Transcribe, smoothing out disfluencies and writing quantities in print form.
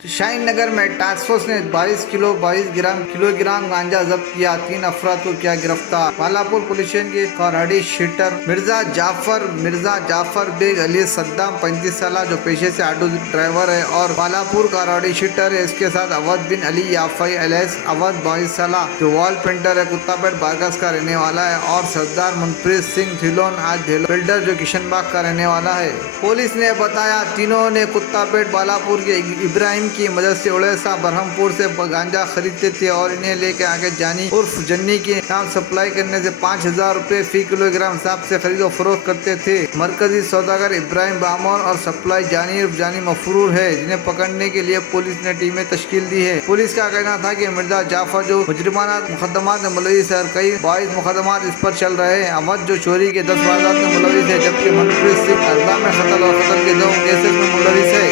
शाहीन नगर में task force ने 22 kilogram गांजा जब्त किया। 3 अफराद को किया गिरफ्तार। बालापुर पुलिस स्टेशन के कौराड़ी शूटर मिर्जा जाफर बेग अली सद्दाम 35 साल जो पेशे से ऑटो ड्राइवर है और बालापुर कौराड़ी शूटर है। इसके साथ अवध बिन अली याफई एलएस अवध 22 साल जो वॉल पेंटर है कुत्तापेट बारगस का रहने वाला है और सरदार मनप्रीत सिंह थिलोन आज बिल्डर जो किशनबाग का रहने वाला है। पुलिस ने बताया तीनों ने कुत्तापेट बालापुर के इब्राहिम की मदद से उड़ैसा बरहमपुर से गांजा खरीदते थे और इन्हें लेकर आगे जानी उर्फ जन्नी के नाम सप्लाई करने से 5,000 रुपए फी किलोग्राम हिसाब से खरीदो फरोख्त करते थे। मरकजी सौदागर इब्राहिम बामर और सप्लाई जानी उर्फ जानी मफरूर है जिन्हें पकड़ने के लिए पुलिस ने टीमें तश्कील दी है। पुलिस का कहना था कि मिर्जा जाफर जो मुजरिमाना मुकदमात में मुलविस है और कई 22 मुकदमात इस पर चल रहे हैं। अवध जो चोरी के 10 वारदात में मुलविस है जबकि मनप्रीत सिंह अर्दा में कत्ल और कत्ल के 2 केसेस में मुलविस है।